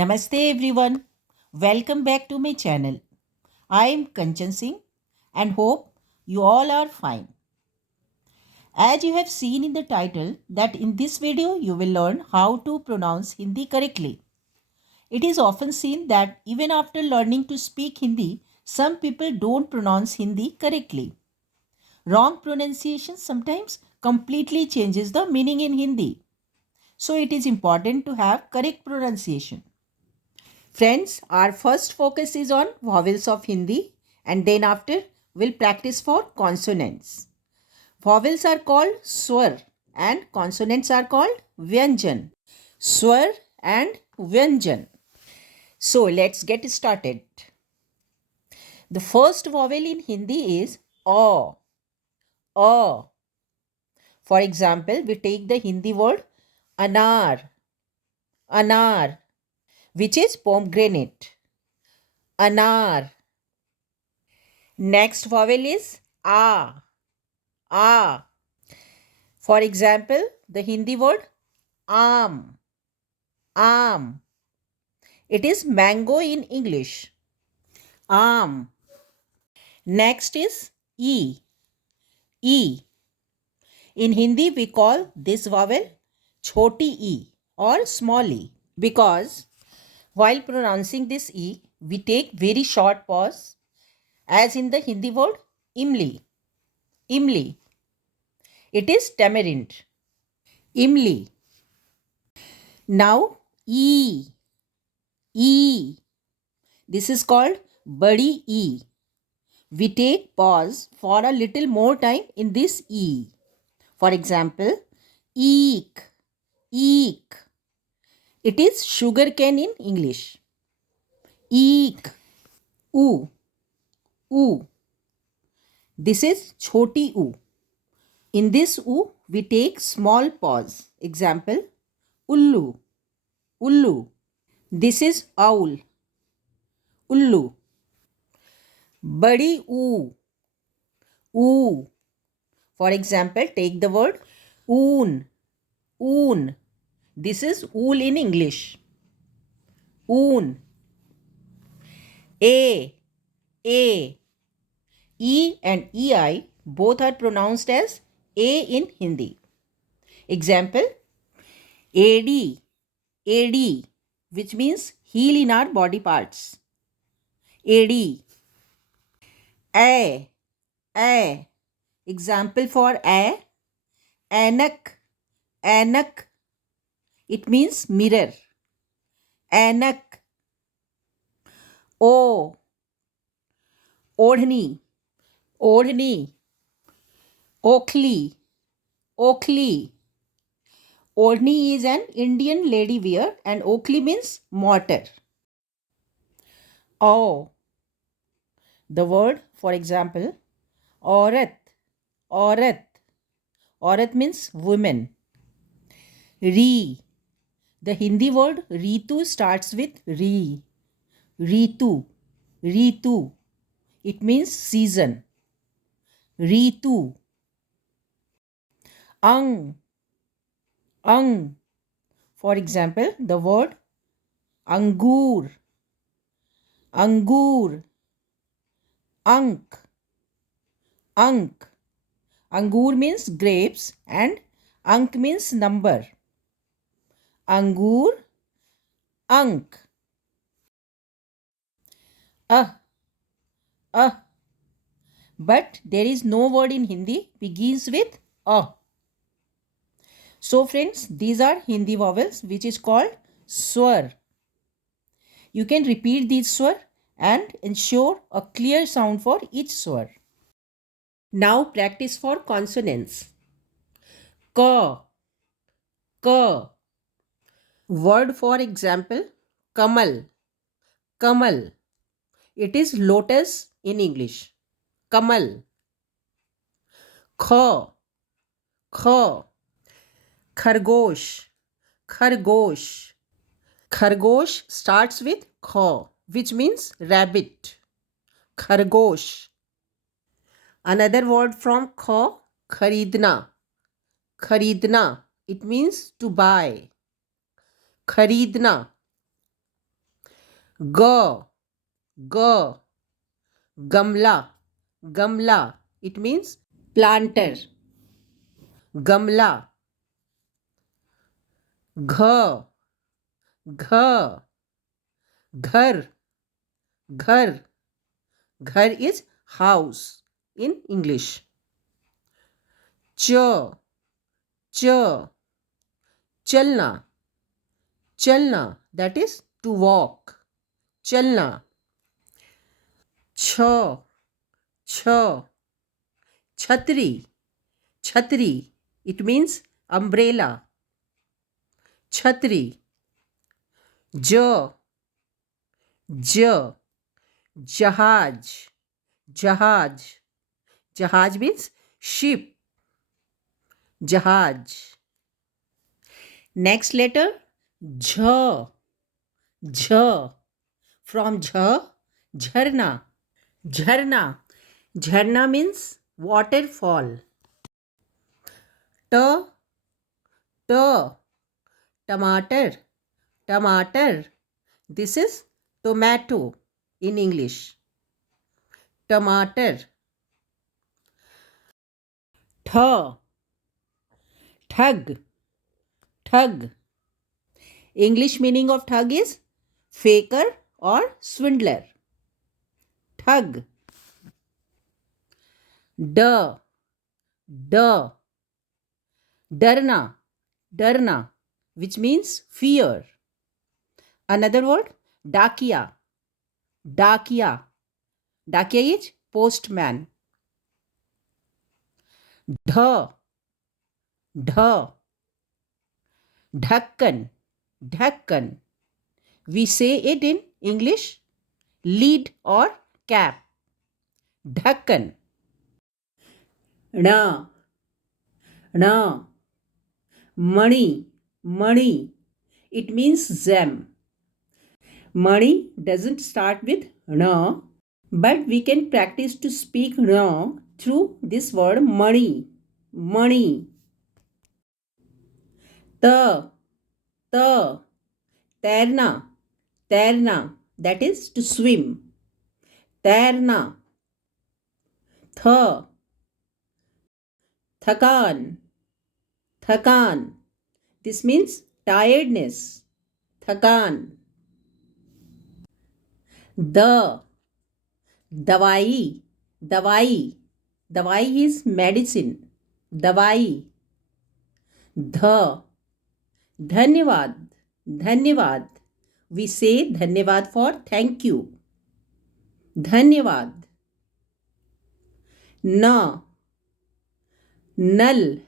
Namaste everyone. Welcome back to my channel. I am Kanchan Singh and hope you all are fine. As you have seen in the title that in this video you will learn how to pronounce Hindi correctly. It is often seen that even after learning to speak Hindi, some people don't pronounce Hindi correctly. Wrong pronunciation sometimes completely changes the meaning in Hindi. So it is important to have correct pronunciation. Friends, our first focus is on vowels of Hindi and then after we'll practice for consonants. Vowels are called swar and consonants are called vyanjan. Swar and vyanjan. So let's get started. The first vowel in Hindi is A. A. For example, we take the Hindi word anar. Anar, which is pomegranate. Anar. Next vowel is A. A. For example, the Hindi word aam. Aam. It is mango in English. Aam. Next is E. E. In Hindi, we call this vowel choti e or small e because while pronouncing this e, we take very short pause as in the Hindi word imli. Imli. It is tamarind. Imli. Now E. E. This is called badi E. We take pause for a little more time in this E. For example, eek. Eek. It is sugar cane in English. Eek. Oo. Oo. This is choti oo. In this oo, we take small pause. Example, ullu. Ullu. This is owl. Ullu. Badi oo. Oo. For example, take the word oon. Oon. This is wool in English. Oon. A. A. E and EI both are pronounced as A in Hindi. Example, AD. AD, which means heel in our body parts. AD. A. A. Example for A. Anak. Anak. It means mirror. Anak. O. Odhni. Odhni. Oakley. Oakley. Odhni is an Indian lady wear and Oakley means mortar. O. The word, for example, aurat. Aurat. Aurat means woman. Re. The Hindi word Ritu starts with Re. Ritu. Ritu. It means season. Ritu. Ang. Ang. For example, the word Angur. Angur. Ank. Ank. Angur means grapes and Ank means number. Angur. Ank. But there is no word in Hindi begins with a. So friends, these are Hindi vowels which is called swar. You can repeat these swar and ensure a clear sound for each swar. Now practice for consonants. Ka. Ka. Word for example, kamal. Kamal. It is lotus in English. Kamal. Kha. Kha. Khargosh. Khargosh. Khargosh starts with kha, which means rabbit. Khargosh. Another word from kha, kharidna. Kharidna. It means to buy. Kharidna. G. G. Gamla. Gamla. It means planter. Gamla. Gh. Gh. Ghar. Ghar. Ghar is house in English. Ch. Ch. Chalna. Chalna. That is to walk. Chalna. छ. छ. Chhatri. Chhatri. It means umbrella. Chhatri. J. J. Jahaj. Jahaj. Jahaj means ship. Jahaj. Next letter Jh. Jh. From Jh, Jharna. Jharna. Jharna means waterfall. T. T. Tomato. Tomato. This is tomato in English. Tomato. Th. Thug. Thug. English meaning of thug is faker or swindler. Thug. D. D. Darna. Darna, which means fear. Another word, Dakia. Dakia. Dakia is postman. Dh. Dh. Dhakkan. Dhakkan. We say it in English, lead or cap. Dhakkan. Na. Na. Money. Money. It means gem. Money doesn't start with na, but we can practice to speak na through this word money. Money. Ta. Ta. Tairna. Tairna. That is to swim. Tairna. Tha. Thakan. Thakan. This means tiredness. Thakan. The. Dawai. Dawai. Dawai is medicine. Dawai. Dha. Dhanyavad. Dhanyavad. We say dhanyavad for thank you. Dhanyavad. Na. Null.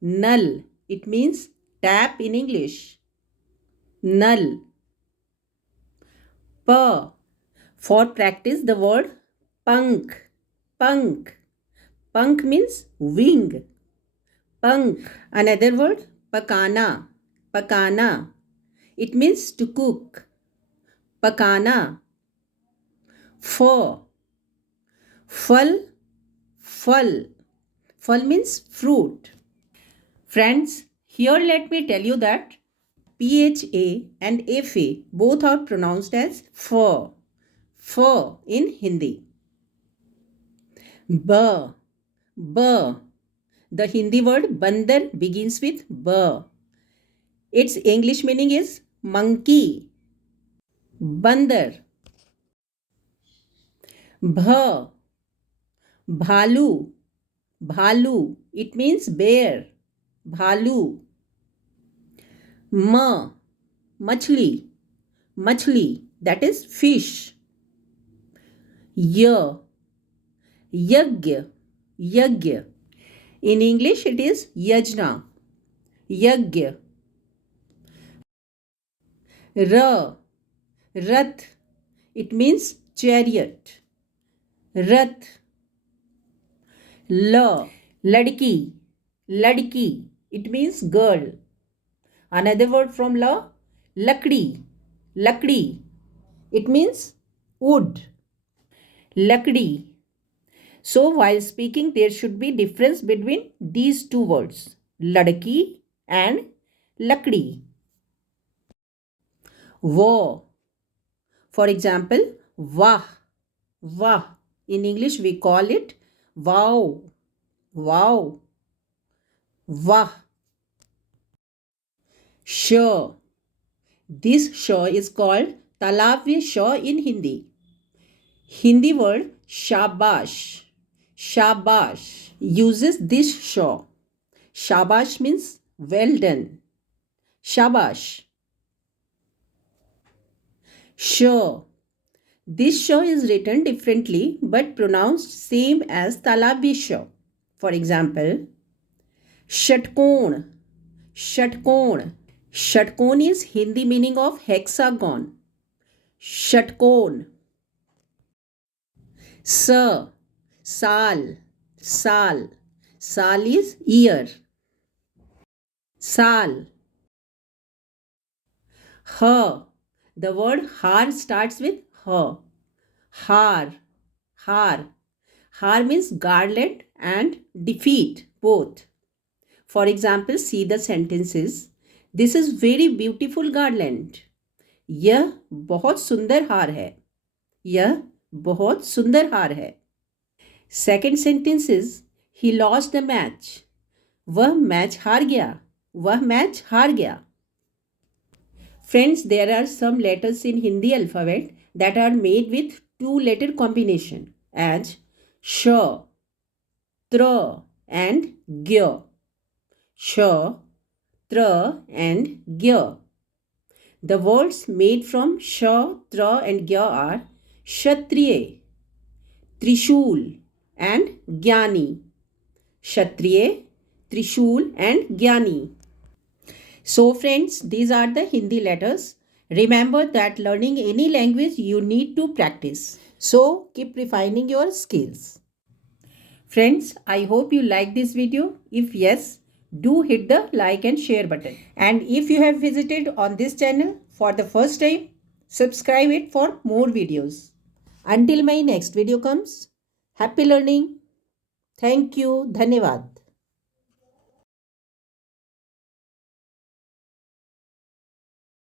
Null. It means tap in English. Null. Pa. For practice the word punk. Punk. Punk means wing. Punk. Another word pakana. Pakana. It means to cook. Pakana. Pho. Phal. Phal. Phal means fruit. Friends, here let me tell you that PHA and FA both are pronounced as pho. Pho in Hindi. B. B. The Hindi word bandar begins with B. Its English meaning is monkey. Bandar. Bha. Bhalu. Bhalu. It means bear. Bhalu. Ma. Machli. Machli. That is fish. Ya. Yagya. Yagya. In English it is yajna. Yagya. Ra. Rath. It means chariot. Rath. La. Ladki. Ladki. It means girl. Another word from la. Lakdi. Lakdi. It means wood. Lakdi. So while speaking there should be difference between these two words. Ladki and lakdi. War. For example, wah, wah. In English, we call it wow, wow, wah. Sh. This sh is called talavya sh in Hindi. Hindi word shabash, shabash uses this sh. Shabash means well done. Shabash. Sh. This sh is written differently but pronounced same as talavya sh. For example, shatkon, shatkon. Shatkon is Hindi meaning of hexagon. Shatkon. Sa, sal, sal. Sal is ear. Sal. Ha. The word har starts with ha. Har, har. Har means garland and defeat both. For example, see the sentences. This is very beautiful garland. यह बहुत सुंदर हार है. यह बहुत सुंदर हार है. Second sentence is he lost the match. वह मैच हार गया. वह मैच हार गया. Friends, there are some letters in Hindi alphabet that are made with two-letter combination as sh, tra and gya. Sh, tra and gya. The words made from sh, tra and gya are kshatriya, trishul and gyani. Kshatriya, trishul and gyani. So friends, these are the Hindi letters. Remember that learning any language you need to practice. So keep refining your skills. Friends, I hope you like this video. If yes, do hit the like and share button. And if you have visited on this channel for the first time, subscribe it for more videos. Until my next video comes, happy learning. Thank you. Dhanyavad.